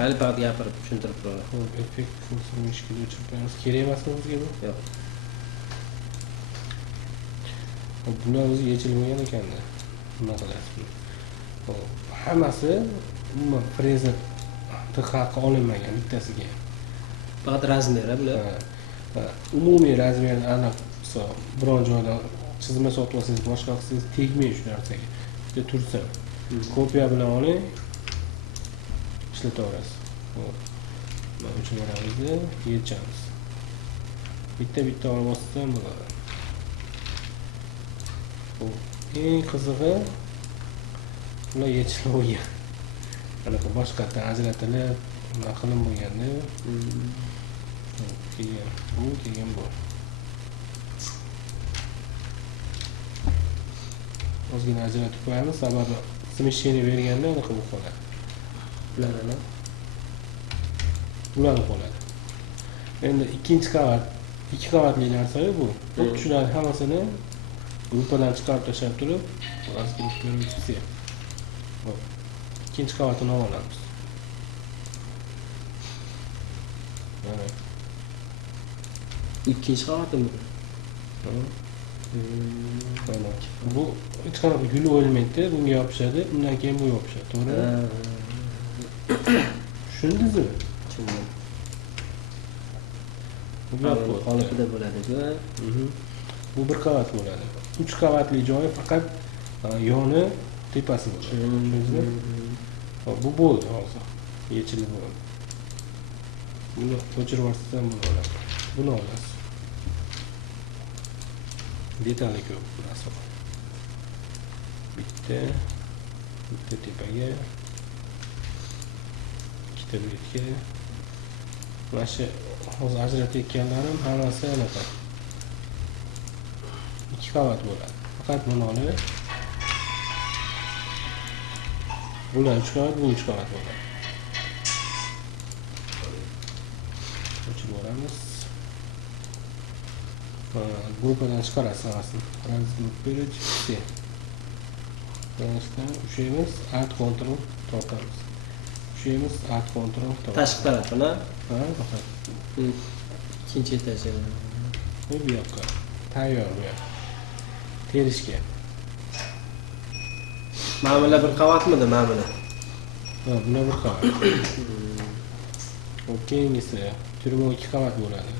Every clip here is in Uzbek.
mayli faqat gapirib tushuntirib turaman. Xo'p, effekt funksiyasini ishga tushirib qo'yamiz. Kerak emasmi bizga bu? Yo'q. Xo'p, bular o'zi yechilmagan ekanda. Nima qilasiz buni? Xo'p, hammasi umuman freza haqi olinmagan bittasiga. Faqat razmeri bular. Umumiy razmerni aniq hisob. Biron joydan chizma sotib olsangiz, boshqa qilsangiz tegmaydi shu narsaga. Bitta tursin. Kopiya bilan oling, ishlataverasiz. Xo'p. Mana o'chiramizni yechamiz. Bitta olib olsam bo'ladi. Xo'p, eng qizig'i ular yechilib bo'lgan. Anaqa boshqatdan ajratilib, nima qilib bo'lganda, keyin bu. Ozgina ajratib qo'yamiz, sababi smeshcheni berganda anaqa bo'lib qoladi. Ulanib qoladi. Endi ikkinchi qavat, 2 qavatli narsa bu. Xuddi shularning hammasini gruppadan chiqarib tashlab turib, ozgina ko'rib Hop. İkinci qavatini olamiz. Mana. Ikkinchi qavatimi? Mana. Bu hech qanaqa gul o'lmaydi, bunga yopishadi, undan keyin bu yopishadi, to'g'rimi? Tushundingizmi? Tushundim. Bu qolipida bo'ladi-ku. Bu bir qavat bo'ladi. 3 qavatli joyi faqat yoni tepasi bo'ladi. Tushundingizmi? Bu bo'ldi hozir. Yechilib bo'ldi. Buni o'chirib yuborsam bo'ladi. Buni olasiz. Detali ko'p narsa. Bitta tepaga, ikkita betga. Mana shu hozir ajratayotganlarim hammasi anaqa. 2 qavat bo'ladi. Faqat buni olib bular 3 qavat, bu 3 qavat bo'ladi. O'chirib yuboramiz. Gruppadan chiqarasiz hammasini. Razgrup berishdi. Bo'lsa, ushlaymiz, Alt Ctrl tortamiz. Ushlaymiz, Alt Ctrl tortamiz. Tashqi tarafini, faqat. ikkinchi etaji. Bu yoqqa. Tayyor bu yoq. Terishga. Ma'mula bir qavatmidi, ma'mula? Ha, buni bir qavat. Keyingisi turma 2 qavat bo'ladi.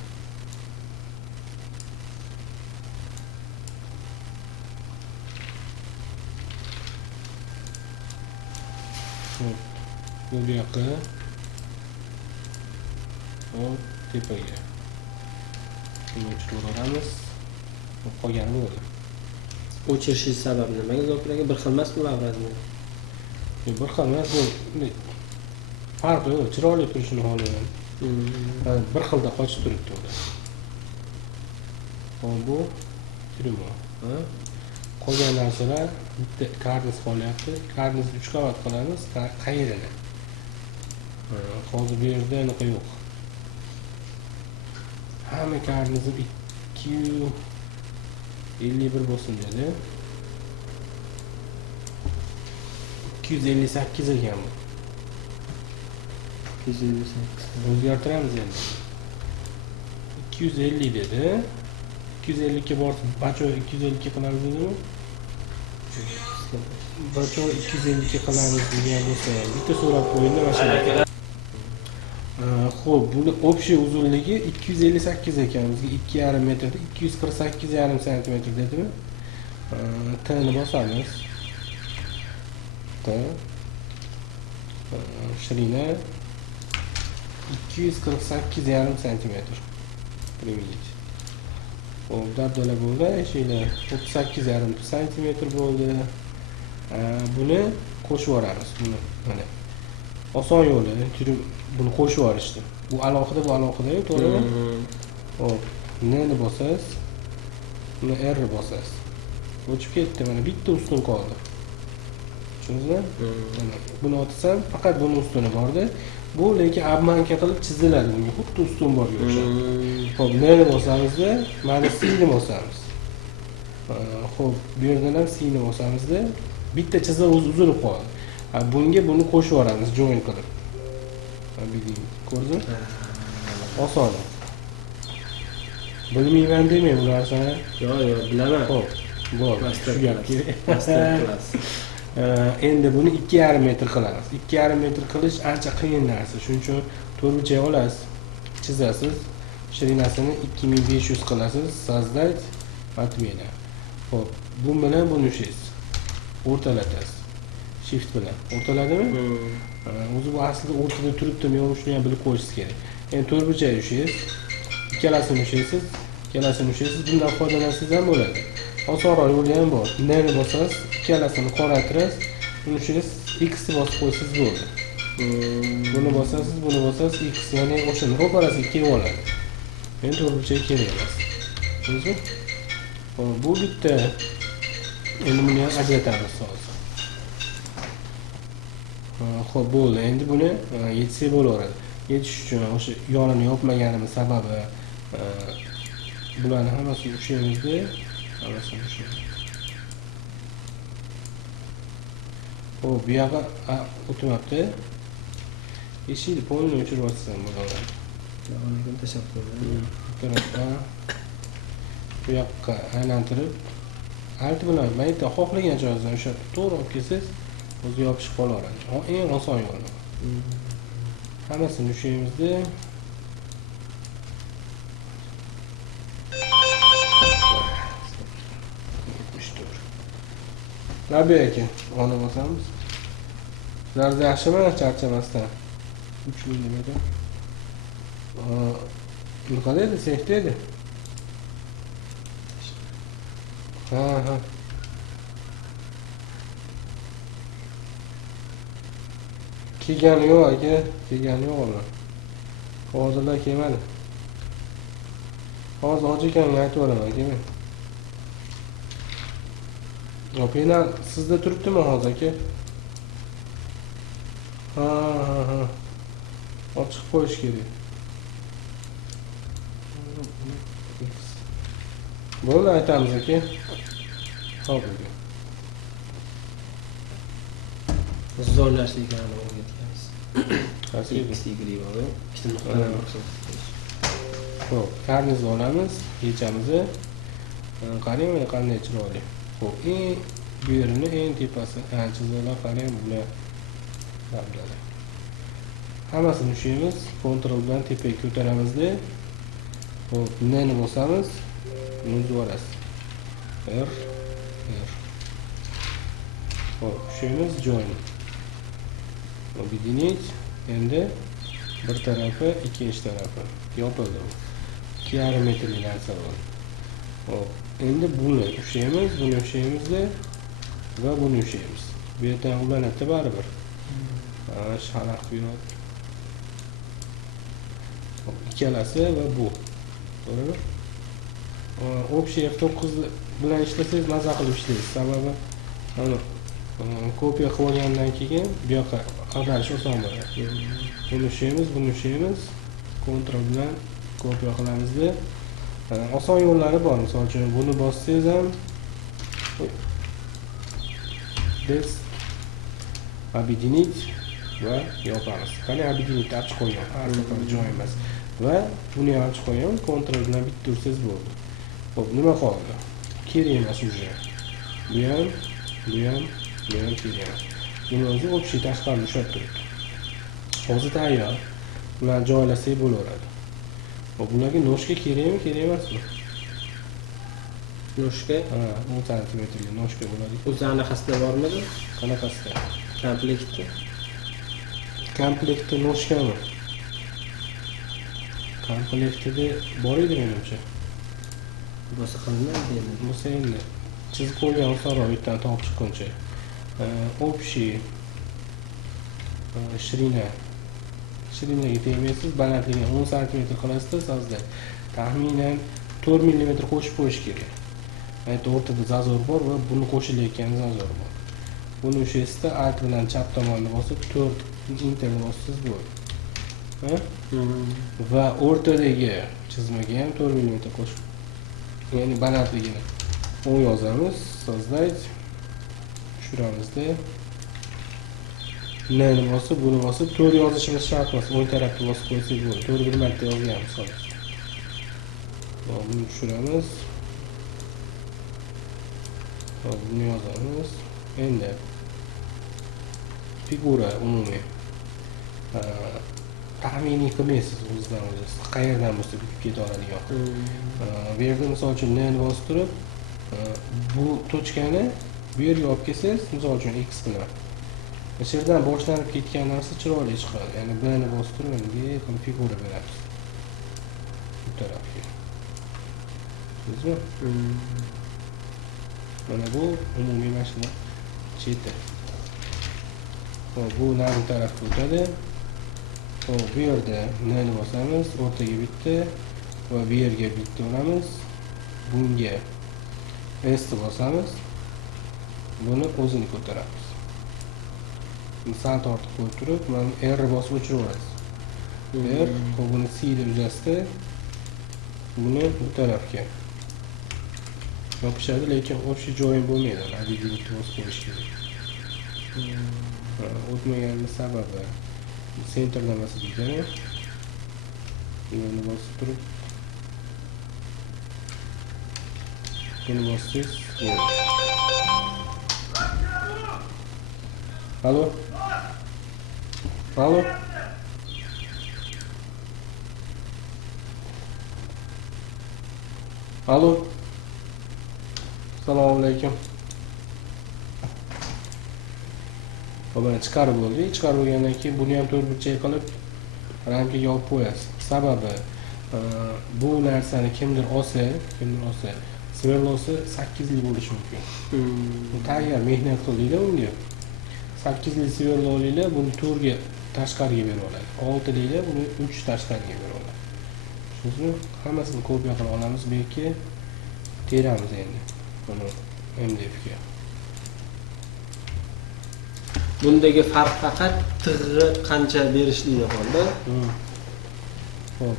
Bu yoqqa. Hop, tepaga. Buni o'chirib olamiz. Qolgani bo'ldi. O'chirishingiz sababi nima? Zokir aka, bir xil emasmi razmeri? Bir xil emas, bu farqi yo'q, chiroyli turishini xohlagan. Bir xilda qochib turibdi ular. Hop, bu turma. Qolgan narsalar bitta karniz qolyapti. Karniz 3 qavat qilamiz. Qayerida? Hozir bu yerda anaqa yo'q. Hamma karnizi 251 bo'lsin dedi. 258 ekan bu. 258. O'zgartiramiz endi. 250 dedi. 252 bor, bacho 252 qilamiz dedimi? Bacho 252 qilamiz degan bo'lsa, bitta so'rab qo'yinglar mana shu. Xo'p, buni общий uzunligi 258 ekan. Bizga 2,5 metrda 248,5 sm dedimi? T ni bosamiz. T. Shirina 248,5 sm. Primelik. Xo'p, dabdala bo'ldi. Eshiklar 38,5 sm bo'ldi. Buni qo'shib yuboramiz. Buni mana. Oson yo'li, buni qo'shib yuborishdi. Bu alohida, to'g'rimi? Hop, N ni bosasiz. Buni R ni bosasiz. O'chib ketdi, mana bitta ustun qoldi. Tushundingizmi? Buni otsam, faqat buni ustuni bordi. Bu lekin obmanka qilib chiziladi bunga, xuddi ustun borga o'xshab. Hop, N ni bosamizda, mana C ni bosamiz. Hop, bu yerdan ham C ni bosamizda, bitta chiziq uzilib qoldi. Bunga buni qo'shib yuboramiz, join qilib. Ko'rding? Oson. Bilmayman demang ular sana. Yo'q, bilaman. Xo'p, bo'ldi. Master Shu gap kerak. Master class. Endi buni 2,5 metr qilamiz. 2,5 metr qilish ancha qiyin narsa. Shuning uchun to'rtburchak olasiz, chizasiz. Shirinasini 2500 qilasiz, sozdать отмена. Xo'p, bu bilan buni ushlaysiz. O'rtalatasiz. Shift bilan. O'rtaladimi? O'zi bu aslida o'rtada turibdimi, yo'q shuni ham bilib qo'yishingiz kerak. Endi to'rtburchak ushlaysiz. Ikkalasini ushlaysiz. Bundan foydalansangiz ham bo'ladi. Osonroq yo'li ham bor. Neni bosasiz, ikkalasini qoraytirasiz. Buni ushlaysiz, X ni bosib qo'ysangiz bo'ldi. Buni bosasiz, X, ya'ni o'shani ro'parasiga kelib oladi. Men to'rtburchak kerak emas. Tushundingizmi? Bu bitta. Endi buni ham ajratamiz hozir. Xo'p, bo'ldi. Endi buni yechsak bo'laveradi. Yechish uchun o'sha yonini yopmaganimiz sababi bularni hammasini ushlaymiz-da, hammasini ushlaymiz. Xo'p, bu yoqqa o'tmabdi. Eshikni polni o'chirib olsam bo'laveradi. Yo'q, tashlab qo'ydim. Bu yoqqa aylantirib, alt bilan mayda xohlagan joyingizdan o'sha to'g'ri olib kelsangiz, o'zi yopishib qolaveradi. Eng oson yo'li. Hammasini ushlaymiz-da. Labi aka, ona bosamiz. Zarda yaxshimi, charchamasdan. 3 mm. Nima edi, sexda edi? Ha. Kelgani yo'q aka, kelgani yo'q ular. Hozirlar kelmadi. Hozir hoji akamga aytib olaman aka men. Penal sizda turibdimi hozir aka? Ha. Ochiq qo'yish kerak. Bo'ldi, aytamiz aka. Xo'p aka. Zo'rlashliklarni o'rgatganmiz. Qaysi X, Y bor. Ikkita nuqtadan maqsad. Xo'p, karnizni olamiz, yechamiz. Qarang, mana qanday chiroyli. Xo'p, bu yerini eng tepasi, chiziqlar qarang, bular labdali. Hammasini ushlaymiz, kontrol bilan tepaga ko'taramizda. Xo'p, neni bosamiz? Buni yuborasiz. R. Xo'p, ushlaymiz, join. Obedinить. Endi bir tarafi, ikkinchi tarafi yopildi. 2,5 metrlik narsa bor. Xo'p, endi buni ushlaymiz-da va buni ushlaymiz. Bu yerdan ulanadi baribir. Sharaq beradi. Xo'p, ikkalasi va bu. To'g'rimi? Общий F9 bilan ishlasangiz maza qilib ishlaysiz. Sababi mana kopiya qilib olgandan keyin bu yoqqa ag'darish oson bo'ladi. Buni ushlaymiz. Kontrol bilan kopiya qilamiz-da. Oson yo'llari bor. Misol uchun buni bossangiz ham biz объединить va yopamiz. Qani объединить ochib qo'ygan, har safar joy emas. Va buni ham ochib qo'ygan, kontrol bilan bitta ursangiz bo'ldi. Xo'p, nima qoldi? Kerak emas uje. Bu ham kerak emas. Buni o'zi общий tashqarida ushlab turibdi. Hozir tayyor. Ularni joylasak bo'laveradi. Xo'p, bularga noshka kerakmi, kerak emasmi? Noshka? 10 cm noshka bo'ladi. O'zi anaqasida bormidi? Qanaqasida? Komplektda noshkami? Komplektida bor edi menimcha. Bo'lsa qilinadi endi. Bo'lsa endi chizib qo'ygan osonroq yerdan topib chiqquncha. Общий shirinaga tegmaysiz, balandligini 10 cm qilasiz, sozda taxminan 4 mm qo'shib qo'yish kerak. Aytda o'rtada zazor bor va buni qo'shilayotgan zazor bor. Buni ushlaysizda alt bilan chap tomonni bosib 4 interni bossangiz bo'ladi. Va o'rtadagi chizmaga ham 4 mm qo'shib, ya'ni balandligini 10 yozamiz, sozdayt tushiramizda. Neni bosib, buni bosib, 4 yozishimiz shart emas. O'ng tarafga bosib qo'ysak bo'ladi. 4 bir marta yozganmiz hozir. Buni tushiramiz. Hozir buni yozamiz. Endi figura umumiy. Taxminiy qilmaysiz o'zingizdan o'zingiz. Qayerdan bo'lsa bitib keta oladigan. Bu yerda misol uchun neni bosib turib, bu tochkani bu yerga olib kelsangiz, misol uchun x bilan. O'sha yerdan boshlanib ketgan narsa chiroyli chiqadi. Ya'ni bni bosib turib, endi figura beramiz. Bu tarafga. Tushundingizmi? Mana bu umumiy mashina cheti. Hop, bu narigi tarafga o'tadi. Hop, bu yerda neni bosamiz, o'rtaga bitta va bu yerga bitta uramiz. Bunga S bosamiz. Buni o'zini ko'taramiz. Sal tortib qo'yib turib, mana R bosib o'chiraverasiz. R, buni C deb uzasizda, buni bu tarafga yopishadi, lekin o'sha joyim bo'lmaydi. Navigatorni bosib qo'yish kerak. O'tmaganini sababi sentrdan bosib ekan. Buni bosib turib, buni bossangiz bo'ladi. Alo? Alo? Alo? Assalomu alaykum. Buni chiqarib bo'ldi. Chiqarib bo'lgandan keyin buni ham to'rtburchak qilib ramkaga olib qo'yasiz. Sababi bu narsani kimdir olsa, sverlosi 8 li bo'lishi mumkin. Tayyor mehnat qildinglar unga. 8 li sverlo olinglar, buni 4 ga tashqariga berib oladi. 6 lilar buni 3 tashqariga berib oladi. Tushundingizmi? Hammasini kopiya qilib olamiz, bu yerga teramiz endi. Buni MDF ga. Bundagi farq faqat tig'i qancha berishlikda qoldi. Xo'p.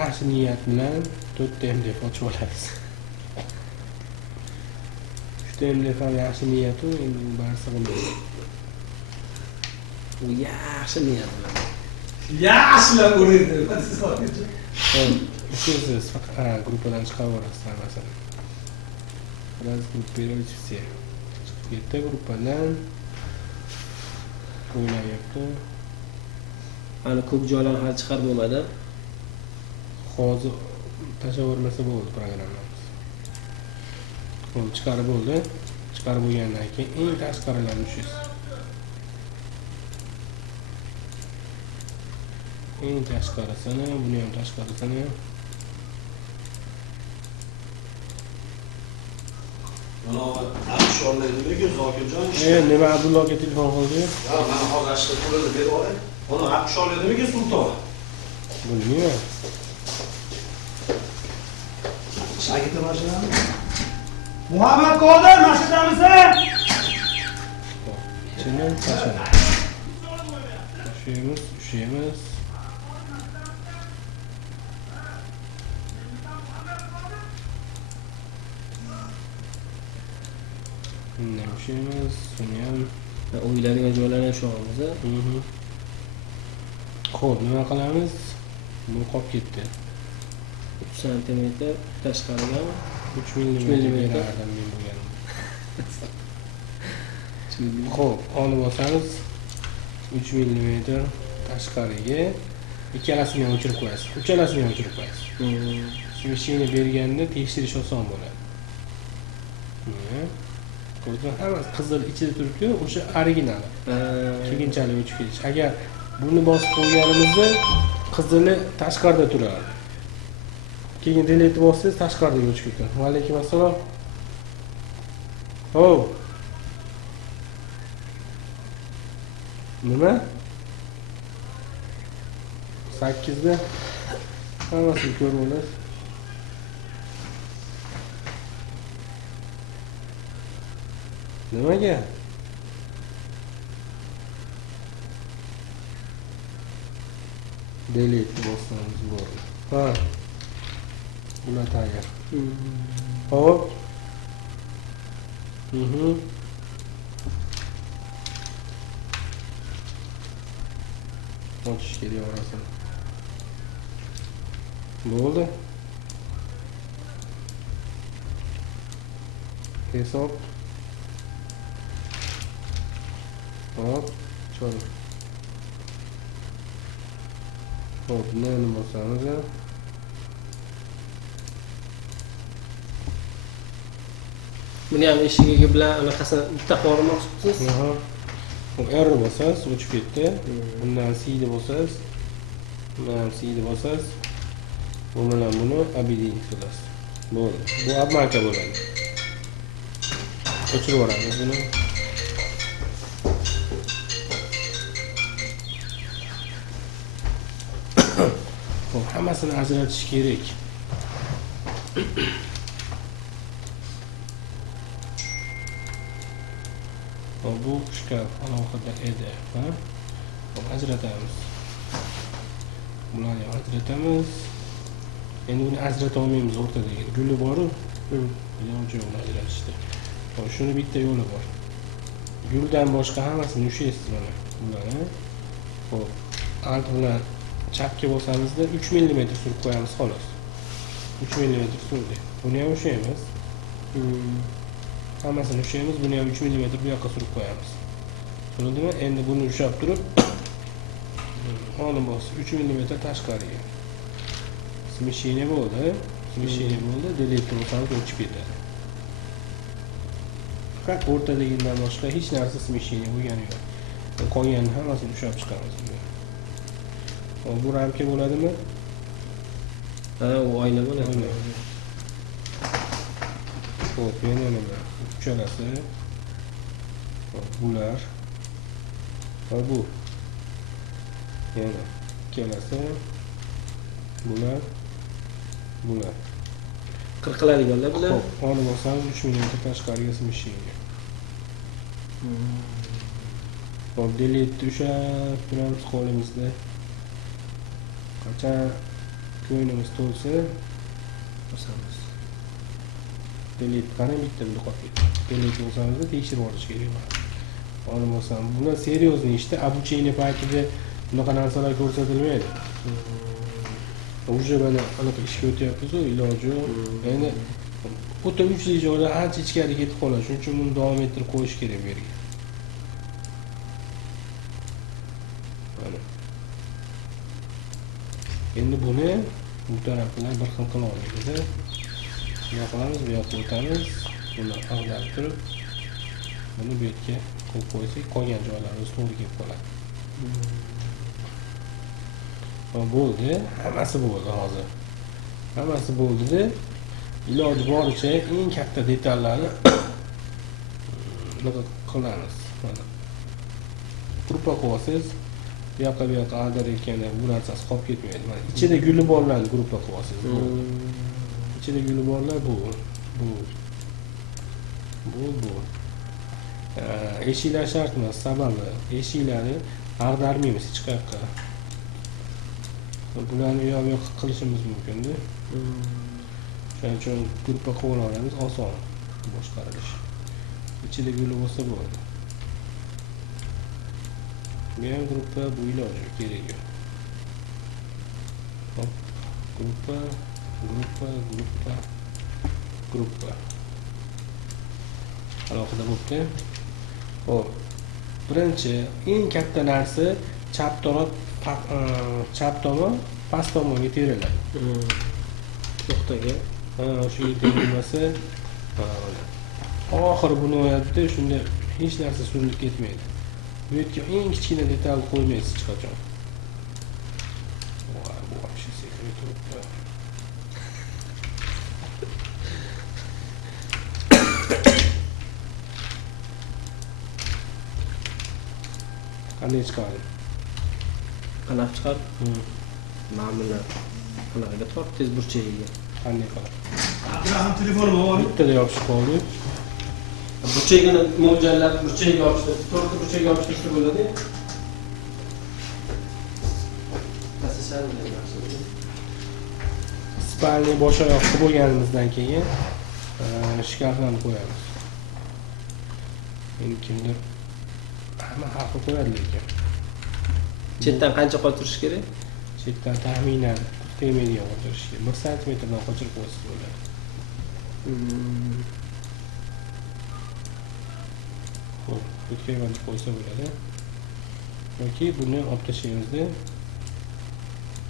Yaxshi niyat bilan 4 ta MDF ochib olasiz. 3 ta MDF ham yaxshi niyat u, endi barisi bo'lmaydi. Bu yaxshi niyat bilan. Yaxshilab uradi. Siz faqat gruppadan chiqaverasiz hammasini. Biraz gruppirovать все. Bitta gruppadan o'ynayapti. Ana ko'p joylar hali chiqarib bo'lmadi. Hozir tashavermasa bo'ldi programmamiz. Xo'p, chiqarib bo'ldi. Chiqarib bo'lgandan keyin eng tashqarilarni tushasiz. Eng tashqarisini, buni ham tashqarisini. Mana Abdushorlar nimaga Zokirjon? Nima Abdullohga telefon qildi? Ha, mana hozir ashta pulini berib olay. Mana Abdushorlar nimaga Sulton? Bilmayman. Shagird mashinami? Muhammad Qodir mashinamisiz? Ichini tashlaymiz. Ushlaymiz. Ushlaymiz, buni ham O'ylaydigan joylarni shu olamiz. Xo'p, nima qilamiz? Bu qolib ketdi. 3 sm tashqariga 3 mm berardim men bo'lganim. Xo'p, olib olsangiz 3 mm tashqariga ikkalasini ham o'chirib qo'yasiz. Uchalasini ham o'chirib qo'yasiz. Mashina berganda tekshirish oson bo'ladi. Ko'rdingmi? Hammasi qizil ichida turibdi, o'sha originali. Keyinchalik o'chib ketish. Agar buni bosib qo'yganimizda qizili tashqarida turadi. Keyin delete bossangiz tashqariga o'chib ketadi. Va alaykum assalom. Ho. Nima? 8 da hammasini ko'rib olasiz. Nimaga? Delete bossangiz bo'ladi. Ha. Bular tayyor. Hop. Ochish kerak orasini. Bo'ldi. Hisob. Hop, cho'l. Hop, nima bosamiz? Buni ham eshigiga bilan anaqasini bitta qo'rmoqchisiz. Aha. Bu R bosasiz, o'chib ketdi. Bundan C'ni bosasiz. Bundan C'ni bosasiz. Bu bilan buni abadiy qilasiz. Bo'ldi. Bu obmarka bo'ladi. O'chirib yuboramiz buni. Hop, hammasini ajratish kerak. Bu shkaf alohida edi, ha? Hop, ajratamiz. Bularni ajratamiz. Endi buni ajrata olmaymiz o'rtadagi guli bor-ku. Iloji yo'q ajratishda. Hop, shuni bitta yo'li bor. Guldan boshqa hammasini ushlaysiz mana bularni. Hop, alt bilan chapga bosamizda 3 mm surib qo'yamiz xolos. 3 mm surdik. Buni ham ushlaymiz. Hammasini ushlaymiz, buni ham 3 mm bu yoqqa surib qo'yamiz. Tushundingmi? Endi buni ushlab turib, o'rni bosib 3 mm tashqariga. Smeshiniya bo'ldi. Smeshiniya bo'ldi, delete bosamiz o'chib ketadi. Faqat o'rtadagidan boshqa hech narsa smeshiniya bo'lgani yo'q. Qolganini hammasini ushlab chiqamiz. Hop, bu ramka bo'ladimi? Ha, u oyna bo'ladi. Oyna. Hop, yana nima? Uchalasi. Hop, bular. Va bu. Yana ikkalasi. Bular. Bular. Qirqiladiganlar bular. Hop, olib olsamiz 3 mm tashqariga smeshiniya. Hop, delete ushlab turamiz qo'limizda. Qachon ko'nglimiz to'lsa bosamiz. Delete qani bitta qolib ketdi. Delete bo'lsamizda tekshirib olish kerak. Olib olsam, bular seriyozli ishda обучение paytida bunaqa narsalar ko'rsatilmaydi. Уже mana anaqa ishga o'tyapmiz-ku, iloji yo'q. Endi o'ta uchli joylar ancha ichkari ketib qoladi. Shuning uchun buni davom ettirib qo'yish kerak bu yerga. Mana. Endi buni bu taraf bilan bir xil qila olamiz. Shunday qilamiz, bu yoqqa o'tamiz. Buni ag'darib turib, buni bu yerga qo'yib qo'ysak, qolgan joylarimiz to'g'ri kelib qoladi. Bo'ldi, hammasi bo'ldi hozir. Hammasi bo'ldi-da, iloji boricha eng katta detallarni bunaqa qilamiz. Mana. Gruppa qo'yasiz. Bu yoqqa ag'darayotganda bu narsasi qolib ketmaydi. Mana ichida guli borlarni gruppa qo'yasiz. İçinde gülü borlar bu. Eshiklar shart emas, sababi eshiklarni ag'darmaymiz hech qayoqqa. Bularni u yoq qilishimiz mumkin-da. Shuning uchun gruppa qilib olamiz, oson boshqarilish. Ichida guli bo'lsa bo'ladi. Bu ham gruppa, bu iloji kerak yo'q. Hop, gruppa alohida bo'libdi. Hop. Birinchi eng katta narsa chap tomon past tomonga teriladi. Nuqtaga. Shu terilmasa, oxiri buni o'yadi, shunda hech narsa surilib ketmaydi. Bu yerga eng kichkina detal qo'ymaysiz hech qachon. Voy, bu вообще sekret turibdi. Qanday chiqadi? Qanaq chiqadi? Ma'mula. Qanaqaga tortib tez burchagiga. Qanday qiladi? Abdurahim telefoni bor. Bittada yopishib qoldi. Burchagini mo'ljallab burchagiga yopishdi. To'rtta burchagiga yopishtirsa bo'ladi. Spalni bosh oyoq qilib bo'lganimizdan keyin shkaflarni qo'yamiz. Endi kimdir hamma haqi qo'yadi lekin. Chetdan qancha qotirish kerak? Chetdan taxminan tegmaydigan qotirish kerak. 1 santimetrdan qochirib qo'yasiz bo'ladi. Xo'p, bu tegmaydi qo'ysa bo'ladi. Yoki buni olib tashlaymizda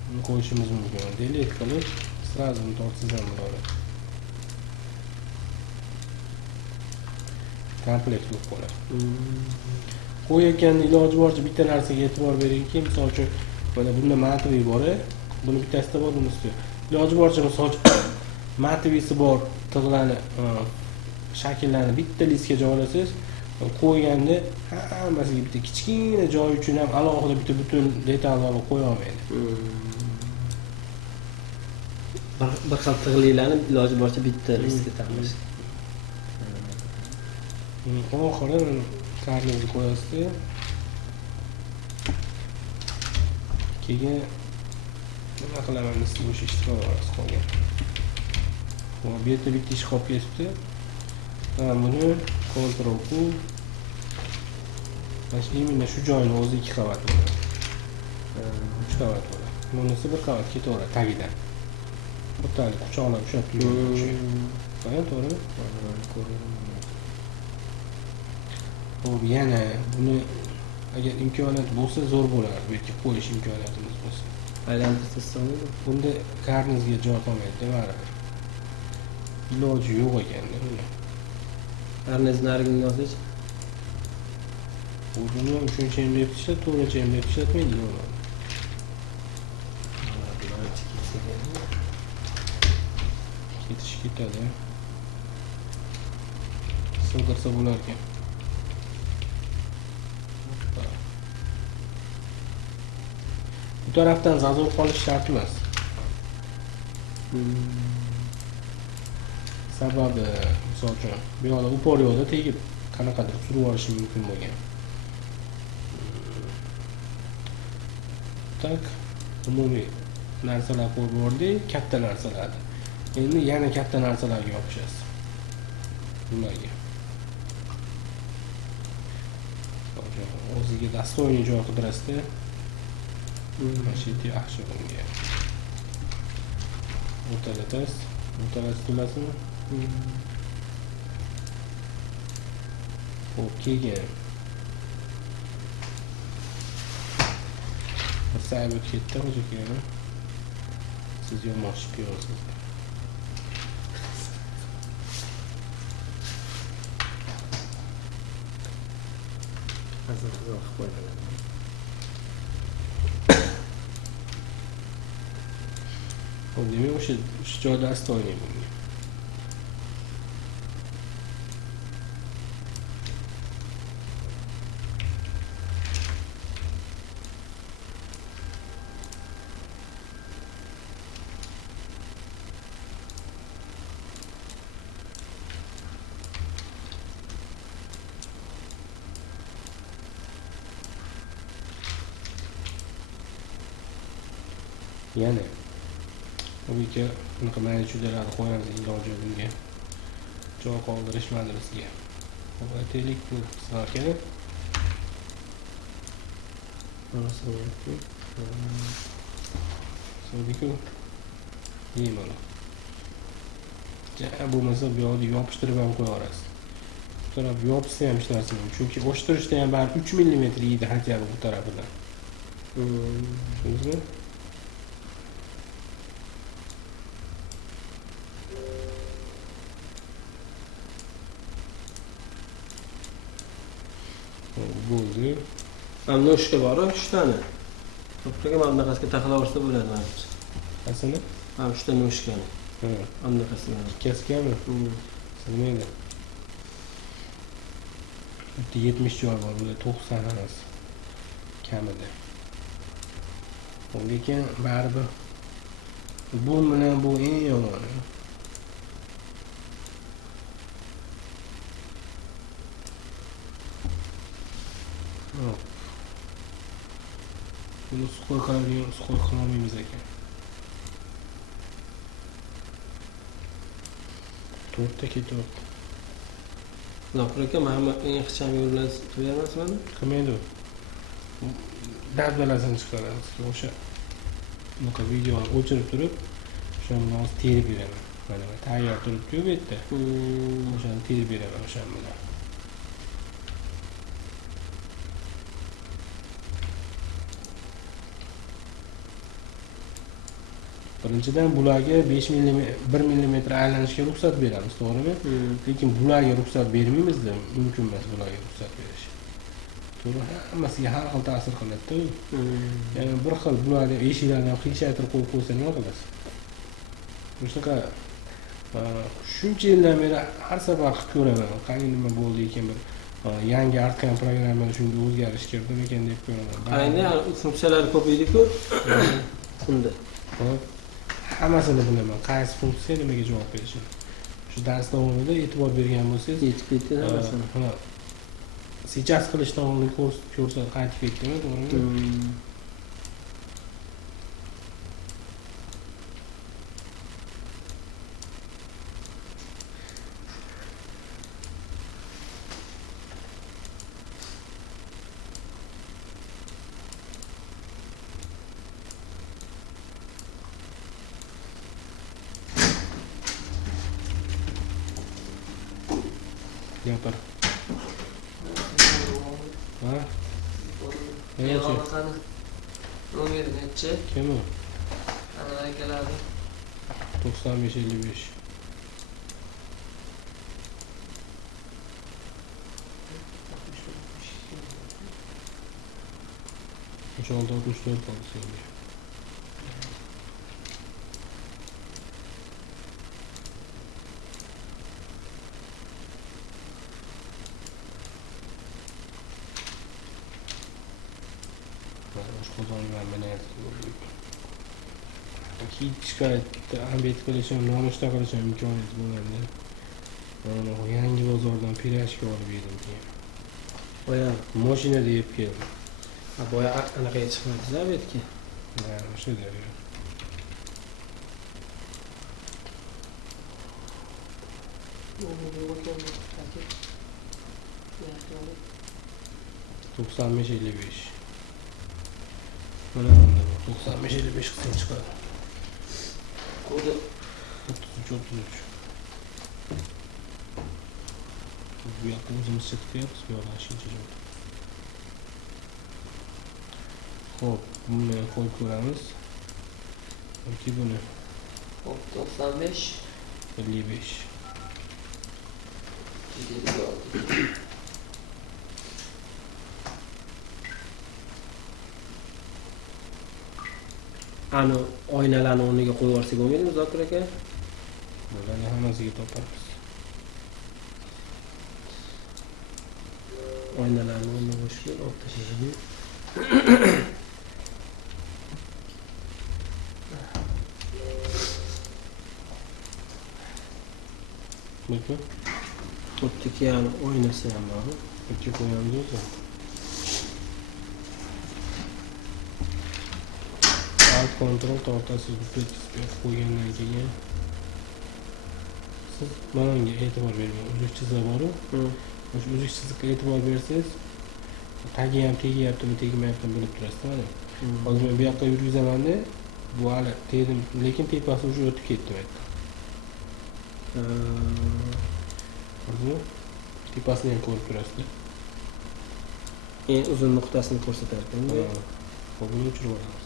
buni qo'yishimiz mumkin. Delete qilib, sразу tortsiz ham bo'ladi. Komplekt bo'lib qoladi. Qo'yayotganda iloji boricha bitta narsaga e'tibor beringki, misol uchun mana bunda matviy bor, buni bittasida bor, bunisida yo'q. Iloji boricha misol uchun matviysi bor tig'larni, shakllarni bitta listga joylasangiz, qo'yganda hammasiga bitta kichkina joy uchun ham alohida bitta butun detallarni qo'ya olmaydi. Bir xil tig'liklarni iloji boricha bitta listga tanlash. Oxiri karnizni qo'yasiz. Keyin nima qilaman desa o'sha ishtirok olasiz qolgan. Bu yerda bitta ish qolib ketibdi. Buni Ctrl Q. Mana imенно shu joyni o'zi 2 qavat bo'ladi. 3 qavat bo'ladi. Bunisi 1 qavat ketaveradi tagidan. O'tali quchoqlab ushlab turgan o'sha. Mana to'g'rimi? Xo'p, yana buni agar imkoniyat bo'lsa zo'r bo'lardi, bu yerga qo'yish imkoniyatimiz bo'lsa. Aylantirsangiz, Bunda karnizga joy qolmaydi, baribir. Iloji yo'q ekanda buni. karnizni narigini yozish. Buni 3-chi emlab ishlat, 4-chi emlab ishlatmaydi yo'q. Ketish ketadi. Sig'dirsa bo'lar ekan. Bu tarafdan zazor qolish shart emas. Sababi, misol uchun, bu yoqda upor yo'lda tegib qanaqadir surib olishi mumkin bo'lgan. Tak, umumiy narsalar qo'yib yubordik, katta narsalarni. Endi yana katta narsalarga yopishasiz. Bularga. O'ziga dostoyniy joy qidirasizda. Mashina yaxshi bunga. O'talatasiz to'lasini. Xo'p, keyin sayb ketdi hozir. Siz yo'moqchi piyorsiz. Azroq qo'yiladi. Xo'p, demak o'sha joyda astoyniy bunga. Yana bunga bunaqa mayda-chuydalarni qo'yamiz iloji bunga. Joy qoldirishmadi bizga. Xo'p, aytaylik bu qisqa. So'diku. Yeyman. Ja, bo'lmasa bu yoqda yopishtirib ham qo'ya olasiz. Bu taraf yopsa ham hech narsa yo'q. Chunki ochtirishda ham bari 3 mm yeydi hatto bu tarafidan. Tushundingizmi? Bo'ldi. Mana noshka bor, 3 tani. To'plaga mana bunaqasiga taqlaversa bo'ladi menimcha. Qasini? Mana 3 ta noshkani. Ha, Bunaqasiga. ikkasiga-mi? Bilmaydi. Bitta 70 joy bor, bular 90 emas. Kamida. Lekin baribir bu bilan bu eng yomoni. Buni suqoy qilolmaymiz ekan. 4 ta ketyapti. Zokir aka, Muhammad eng ixcham yo'lni qo'yamasizmi? Qilmaydi. dabdalasini chiqaramiz. O'sha bunaqa videoni o'chirib turib, o'shani hozir terib beraman. Mana tayyor turibdi-ku bu yerda. O'shani terib beraman o'shan bilan. Birinchidan bularga 5 mm 1 mm aylanishga ruxsat beramiz, to'g'rimi? Lekin bularga ruxsat bermaymiz-da, mumkin emas bularga ruxsat berish. To'g'ri, hammasiga har xil ta'sir qiladi-da. Ya'ni bir xil bularni eshiklarni ham qiyshaytirib qo'yib qo'ysa nima qilasiz? Shunaqa shuncha yildan beri har safar qilib ko'raman. Qani nima bo'ldi ekan bir yangi artgan programmada shunga o'zgarish kirdimi ekan deb ko'raman. Qarangda, funksiyalar ko'paydi-ku. Unda. Hammasini bilaman. Qaysi funksiya nimaga javob berishini. Shu dars davomida e'tibor bergan bo'lsangiz, yetib ketdi hammasini. Сейчас qilishdan oldin ko'rsa qaytib ketdimi, to'g'rimi? Gapir. Ha? Yig'ini qani? Nomeri nechi? Kim u? Ana akalarni. 9555. O'sha 64 qoldi senga. Hech ambet qilishim, nonushta qilishim imkoniyat bo'lganda mana yangi bozordan pirashka olib yedim keyin. Boya Mashinada yeb keldim. boya anaqa chiqmadi-da bu yerga. O'sha daryo. Doksan beş 55. Mana 95 55 qilsang chiqadi. Kodi 33. Bu yoqda o'zimiz chiqyapmiz, bu yoqdan shuncha joy. Xo'p, buni qo'yib ko'ramiz. Yoki buni 95 55. Ani oynalarni o'rniga qo'yib yuborsak bo'lmaydimi, Zokir aka? Bularni hammasiga topamiz. Oynalarni o'rniga qo'shib, olib tashlashga. Buyurun. Xuddi yani oynasi ham bor. Ikki qo'yamiz o'zi. Alt kontrol tortasiz bitta qo'ygandan keyin siz mana bunga e'tibor bering. Uzuk chiziq bor-ku. O'sha uzuk chiziqqa e'tibor bersangiz, tagi ham tegyaptimi, tegmayaptimi bilib turasiz, mana. Hozir men bu yoqqa yurgizamanda, bu hali tegdim, lekin tepasi уже o'tib ketdi bu yerda. Ko'rdingmi? Tepasini ham ko'rib turasiz. Eng uzun nuqtasini ko'rsatar ekan-da. Xo'p, buni o'chirib olamiz.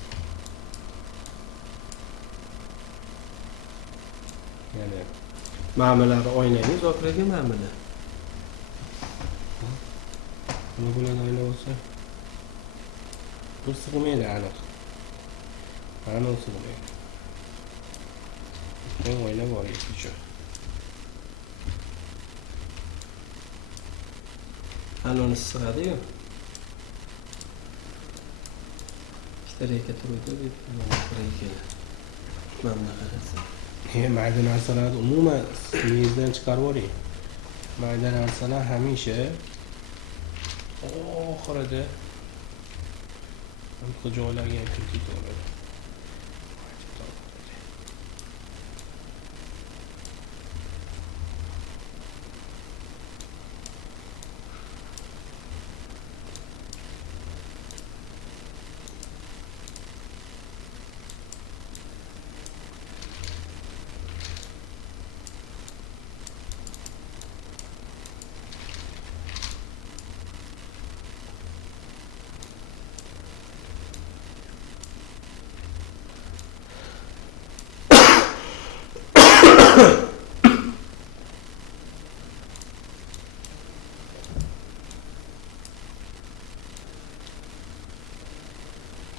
Yana Ma'milari oynaymi, Zokir aka ma'mili. nima bo'ladi ayla bo'lsa? Bu sig'maydi aniq. Aniq sig'maydi. Men o'ylab olishim. Anoni sig'adi-yu. Ikkita reka turibdi deb reka. Mana qarasa. Mayda narsalarni umuman miyangizdan chiqarib yuboring. Mayda narsalar hamisha oxirida bu joylarga ham kirib ketaveradi.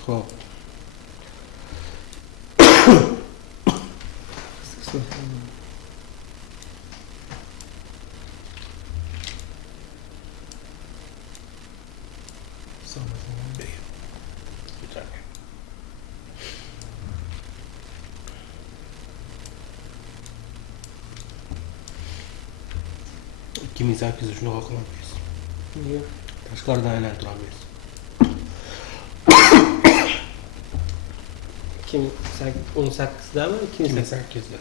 Xo'p. Ikki ming sakkiz yuz shunaqa qilolmaysiz. Niye? Tashqaridan aylantirib olmaysiz. 2018'da mı? 2008 2008. da.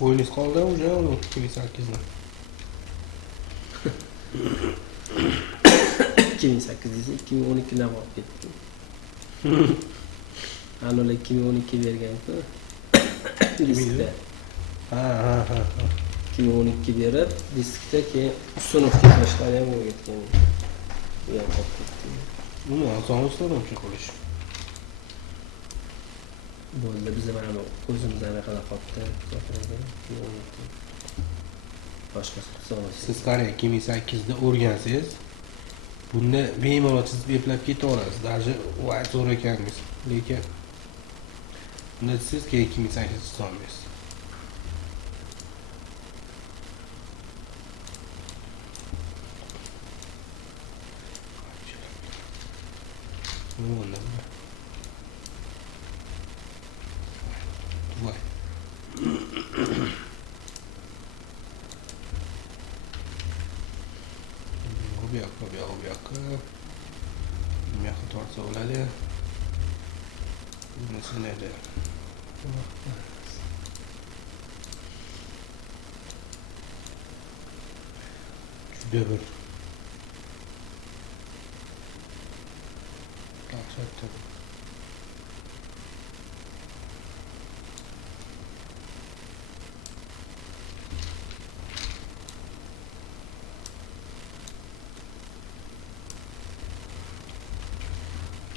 O'yingiz qoldi уже 2008 da. 2008 ise 2012'den bak gitti. Hani öyle 2012 vergen ki. Diskte. Ha. 2012 verip diskte ki sınıf gitmişler ya bu gitken. Ya bak gitti. Buni oson usuldan qilish. Bo'ldi bize mana bu ko'zimizdan qara qopdi. Boshqasi hisoblansa. Siz qarang 2008 da o'rgansangiz, bunda bemalol chizib eplab keta olasiz. Даже voy zo'r ekanmiz. Lekin bunda siz keyin 2008 chiza olmaysiz. Voy. Bu yoqqa. Nima tortsa bo'ladi. Bunisi neydi? Juda bir dahshatli.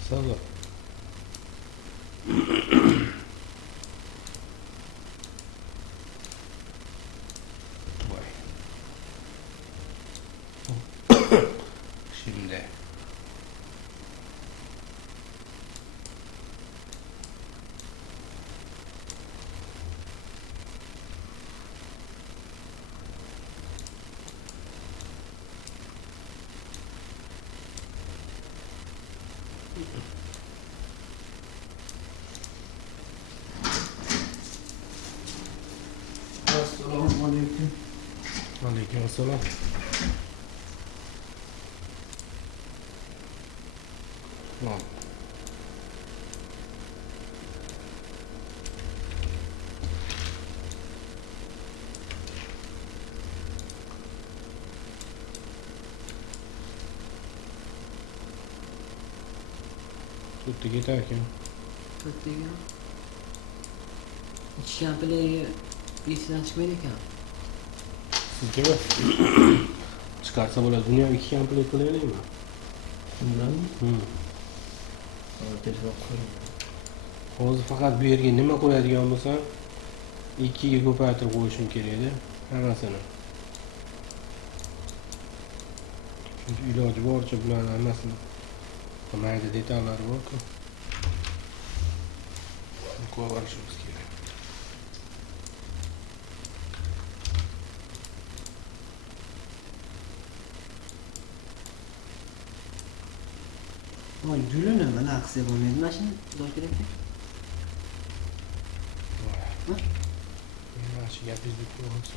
Sağ Şimdi Assalamualaikum. Aleykümselam. Tamam. Tuttu giderken. To'rttaga. İki kampirlarga besidan chiqmaydi ekan. Sizga mi? Chiqarsa bo'ladi. Buni ham 2 komplet qilaylikmi? Bundan telefon qo'ying. Hozir faqat bu yerga nima qo'yadigan bo'lsam, 2 ga ko'paytirib qo'yishim kerak edi. Hammasini. Chunki iloji boricha bularni hammasini mayda detallari bor-ku. Qo'yib olishimiz kerak. Oy, gulini mana aksiya bo'lmaydi mashina. Xudo kerak. Mana shu gapingizni ko'ramiz.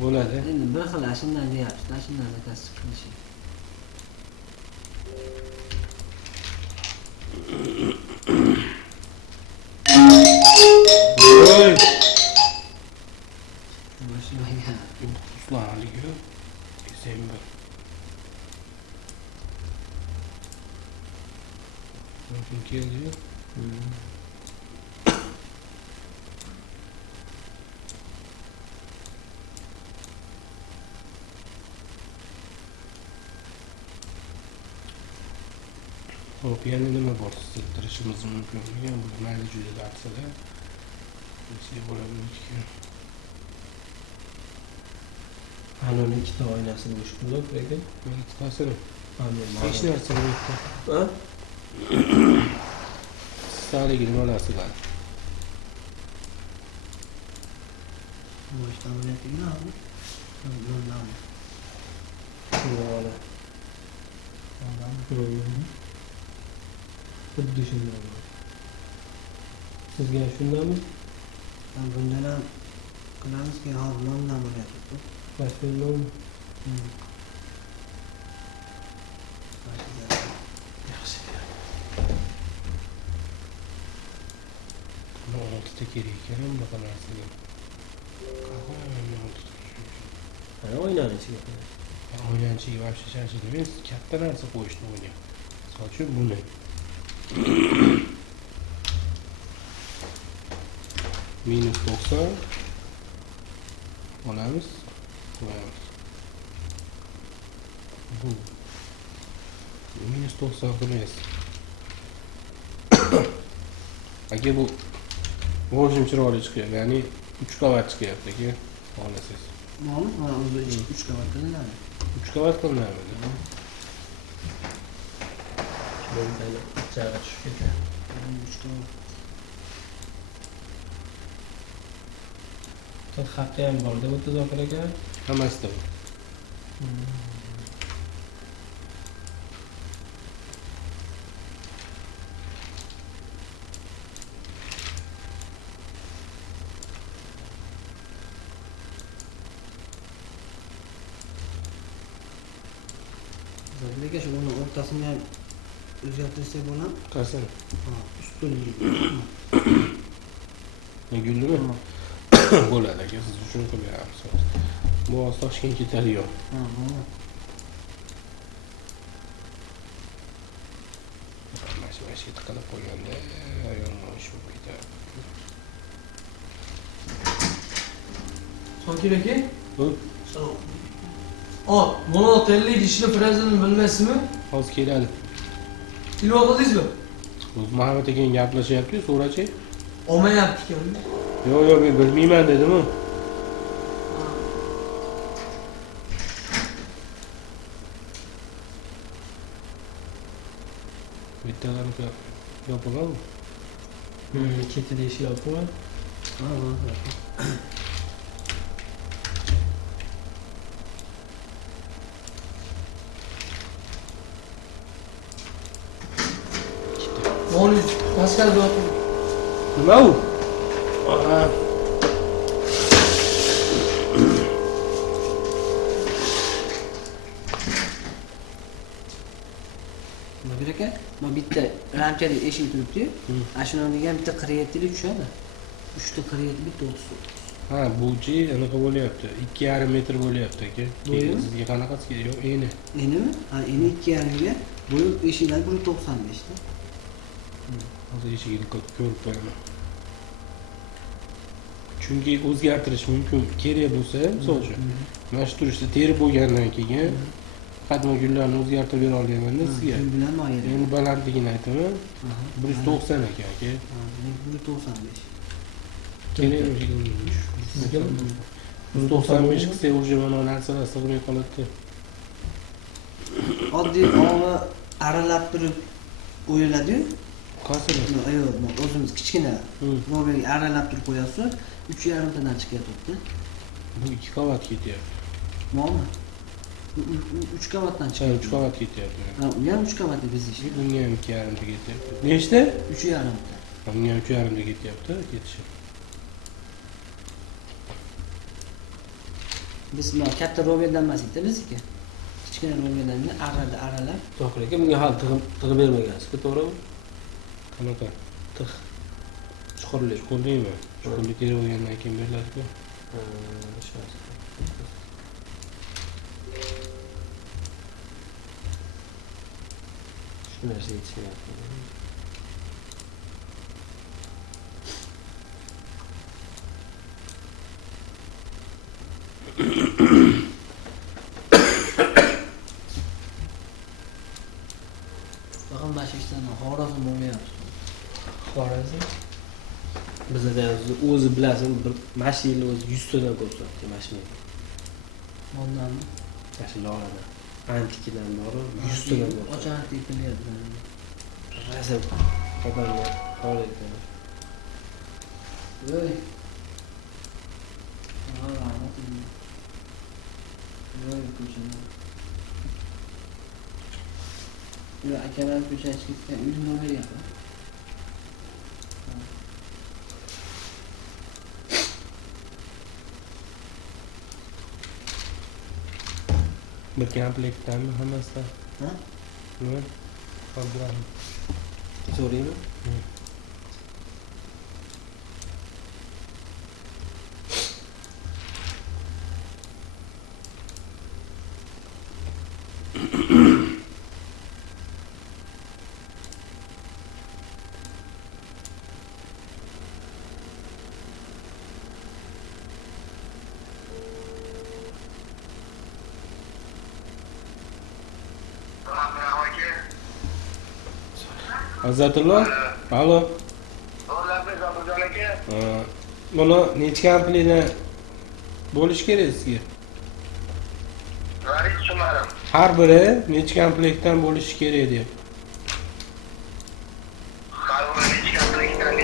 Bo'ladi. Endi bir xil ashundan deyapti, ashundan kasb qilishi. Voy! Mashinaga Uslaniga Desember. Mümkün keldi. Hop, yana nima bor? Siltirishimiz mumkin. Bu mayli juda darsalar. Nechta bo'ladi ekan? Anoni ikkita oynasini bo'sh qilib lekin. Men ikkitasini. Hech Hech narsa yo'q. Ha? Staligini nimalarsilar? Boshdan biletini oldi. Bundan. Shunday. Xuddi shunday. Sizga shundaymi? Bundan ham qilamizki, hozir bundan bo'lyapti. Boshqalarmi? Yaxshi. Buni 6ta kerak ekan bunaqa narsaga. Qahramonni 6ta. Ha, oynani ichiga. O'ylanchiga вообще shashildim. Men katta narsa qo'yishni o'ylayapman. Misol uchun buni. Minus 90 olamiz, qo'yamiz. Bu minus 90 qilmaysiz. Aka bu o'zim chiroyli chiqyapti, ya'ni 3 qavat chiqyapti aka, xohlasangiz. Ma'lum, mana o'zi 3 qavat qilinadi. 3 qavat qilinadi. Bundan ichari tushib ketadi. 3 qavat. Tig' haqqi ham bor-da, o'ttiz aka. Hammasida bu. Lekin shu uni o'rtasini ham o'zgartirsak bo'ladimi? Qasam. Ha, ustunni. Guldimi? Bo'ladi aka, siz uchun qilyapmiz. Bu hozir Toshkentga ketadigan. Ha, bo'ladi. Mashinaga tiqilib qo'yganda yomon ish bo'lib ketadi. Sokir aka? Bu O, 1650 dishli frezani bilmaysizmi? hozir keladi. Ilova qildingizmi? O'z Muhammad aka gaplashyapti, so'rachi. Olmayapti ekan. Yo'q, men bilmayman dedim-ku. Bittalarni yopilami? Ketida ishi yopiqman. Ha, bo'ladi. Onu maskara yopiq. Nima u? Aha. Nima aka? Mana bitta ramkali eshik turibdi-yu. Ana shuni o'rniga bitta 47lik tushadi. 3 ta 47 bitta 30. Ha, buchi anaqa bo'lyapti. 2,5 metr bo'lyapti aka. Keyin sizga qanaqasi kerak? Yo'q, eni. Enimi? Ha, eni 2,5 ga bo'yi eshiklar 195 ta. Hozir eshigini ko'rib qo'yaman. Chunki o'zgartirish mumkin. Kerak bo'lsa, misol uchun, mana shu turishda terib bo'lgandan keyin faqat bu gullarni o'zgartirib bera olmayman-da sizga. Gul bilan ayir. Men balandligini aytaman. 190 ekan aka. Ha, 195. Kerak sizga 195 qilsa уже mana narsalar sig'may qoladi. Oddiy og'i aralab turib o'yiladi-yu. Qasir. Yo'q, o'zimiz kichkina roberga aralab turib qo'yasiz, 3,5 tadan chiqyapti. Bu 2 qavat ketyapti. Nima? 3 qavatdan Ha, chiqadi. 3 qavat ketyapti. Ha, u ham 3 qavatli biz ish. Bunga ham 2,5 ta ketyapti. Nechta? 3,5 ta. Bunga ham 3,5 ta ketyapti, ketishi. Biz mana katta roberdan emas edi bizniki. Kichkina roberlarni aralab. Sokir aka, bunga hali tig'i bermagansiz-ku, to'g'rimi? Qanaqa? Tig' chuqurlik. Qo'llaymi? Qo'llik terib olgandan keyin beriladi-ku. Shu narsa yetishyapti. Tag'in bashishdan o'zi bilasin, bir mashinani o'zi 100 so'mdan ko'rsatdi mashina. Ondanmi? Mana loladan. Antikidan bor, 100 so'mdan bor. Ocharib kelyapti. Razm odamlar qo'ydi. Voy. Rahmat. Voy ko'chani. Ular akalar ko'chaga chiqib ketgan uyni nima beryapti? Bir komplektdanmi hammasi? Ha? Nima? Qoldiramiz. So'raymi? Azzatullo? Alo. Buni necha komplektdan bo'lish kerak sizga? Har biri necha komplektdan bo'lishi kerak deyapti.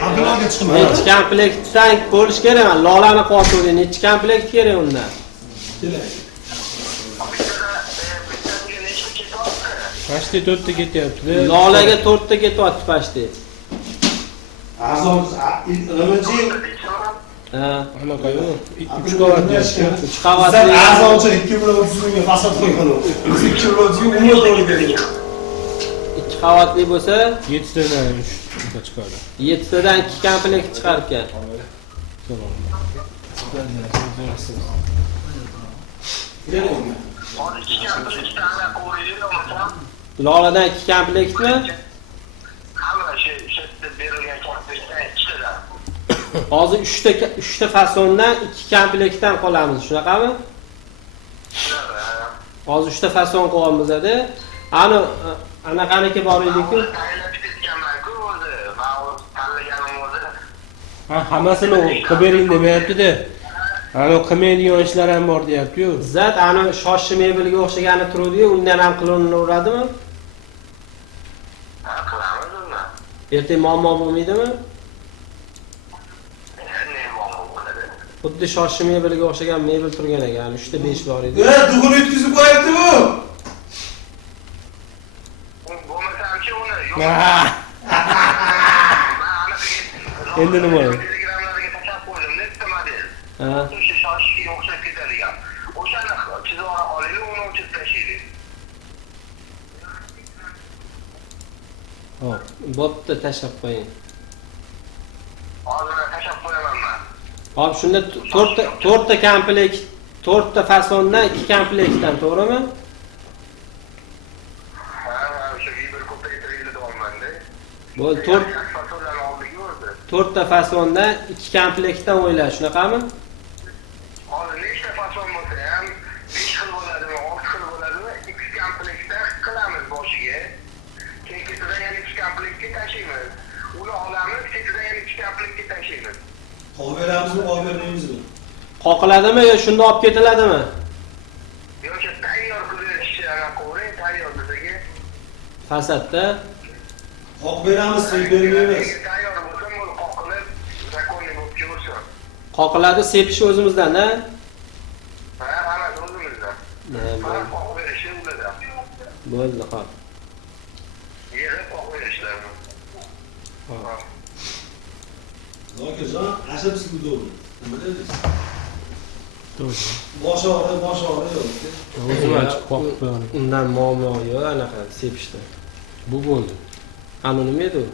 Abdullaga chiqma. Necha komplektdan bo'lish kerak? Lolani qotuvdi, necha komplekt kerak undan? Pashti 4 ta ketyapti. Lolaga 4 ta ketyapti pashti. Azon nimachi? Ha, Anaqa-yu, 3 qavat deyapti. 3 qavatli. Azoncha 230 mingga fasad qo'ygan u. 230 ga umr to'lagan. 2 qavatli bo'lsa, 7 tadan 3 ta chiqadi. 7 tadan 2 komplekt chiqar ekan. Loladan 2 komplektmi? Hozir 3 ta fasondan 2 komplektdan qolamiz, shunaqami? Hozir 3 ta fason qo'yamiz-da. Anaqaniki bor edi-ku. Ha, hammasini qilib bering demayapti-da. Ana qilmaydigan ishlar ham bor deyapti-yu. Zat ana shoshchi mebelga o'xshagani turdi-yu, undan ham qilinaveradimi? Ha, qilamiz uni. Ertaga muammo bo'lmaydimi? Ne muammo bo'ladi? Xuddi shoshchi mebelga o'xshagan mebel turgan ekan, 3 ta 5 bor edi. Dug'un o'tkazib qo'yapti bu. Bo'lmasa-chi uni yo'q. Endi nima? Telegramlarga tashab qo'ydim, nechta model. Ha. O'sha shoshga o'xshab ketadigan. O'shani chizib olaylik, uni o'chirib tashlaylik. Hop, bo'pti, tashlab qo'ying. Hozir tashab qo'yaman men. Hop, shunda 4 ta komplekt, 4 ta fasondan 2 komplektdan, to'g'rimi? Ha, o'sha bir ko'paytirib olmanda. Bo'ldi, 4 ta fasondan 2 komplektdan o'yla, shunaqami? Hozir nechta fason bo'lsa ham 5 xil bo'ladimi, 6 xil bo'ladimi, 2 komplektda qilamiz boshiga. Ketidan yana 2 komplektga tashlaymiz. Uni olamiz, ketidan yana 2 komplektga tashlaymiz. Qo'yib beramizmi, qo'yib bermaymizmi? Qoqiladimi yo shunda olib ketiladimi? Yo'q, tayyor qilib berishni qo'ying, tayyor bizaga. Fasadda Qo'yib beramiz, qo'yib bermaymiz. Tayyor bo'lsa, uni qoqilib, zakonli bo'lib ko'rsin. qoqiladi, sepish o'zimizdan-a? Ha, hammasi o'zimizdan. Faqat qoqib berishi ulardan. Bo'ldi, xo'p. Yig'ib qoqib berishlarni. Hop. Zokirzon, ashadsiz do'g'ri. Nima dedingiz? To'g'ri. Bosh og'rig'i yo'q. O'zim ochib qoqib qo'yaman. Undan muammo yo'q anaqa sepishda. Bu bo'ldi. Ana nima edi u?